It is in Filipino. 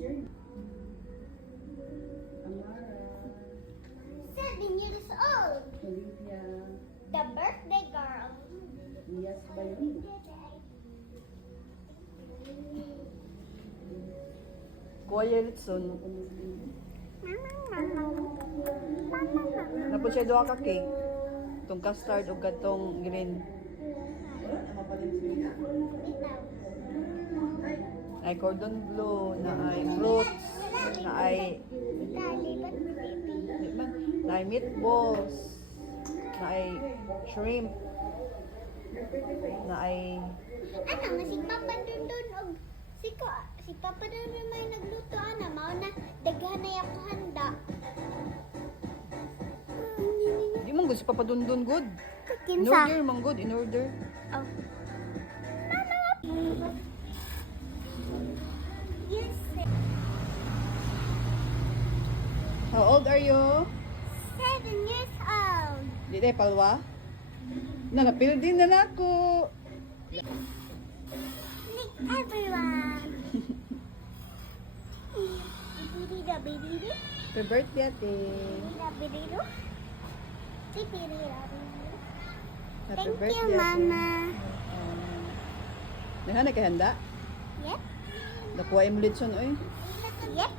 year? Amara. 7 years old. Olivia. The birthday girl. Yes, Bayon. Kuya Litson. Napod siya doon ka cake. Itong custard o gatong green. Ay cordon bleu, na ay fruits, na ay meatballs, na ay shrimp, na ay Ano, nga si Papa Dundun og si Papa Dundun may nagluto ana mao na daghan na ako handa. di man gusto papadundon good. In Kinsa? order man good, in order. Oh. Yes. How old are you? 7 years old. Di tayo palwa? Napil din na nako. Nick everyone. Bibida bibida. Happy birthday, ate. Bibida bibida. Si Pirira. Happy Thank birthday, you, ate. Mama. Nahana kay handa? Yep. Nakuha yung litson, oy. Yep.